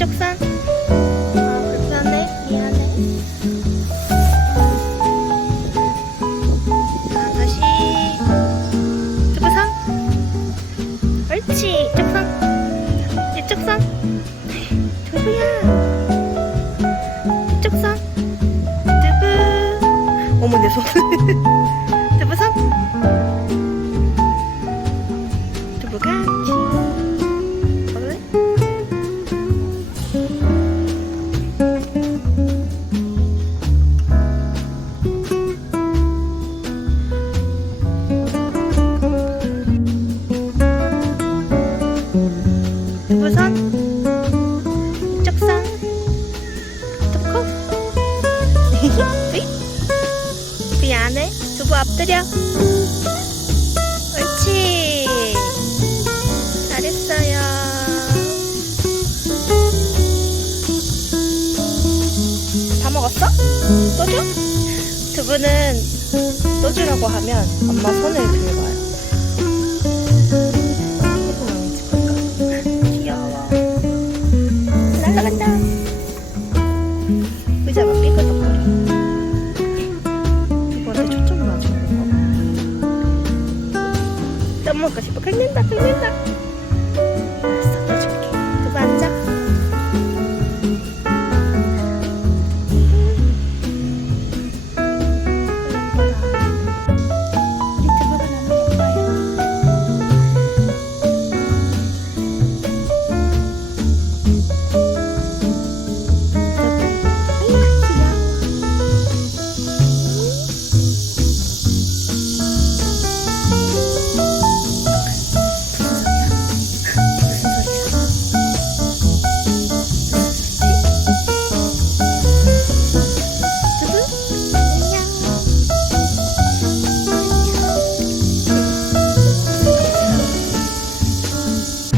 이쪽 손. 아, 불편해. 미안해. 자, 다시. 손. 옳지. 이쪽 손. 이쪽 손. 두부야. 이쪽 손. 두부. 어머, 내 손. 두부 손. 안에 두부 엎드려. 옳지. 잘했어요. 다 먹었어? 소주? 두부는 소주라고 하면 엄마 손을 긁어요. 귀여워. 날라간다 真的。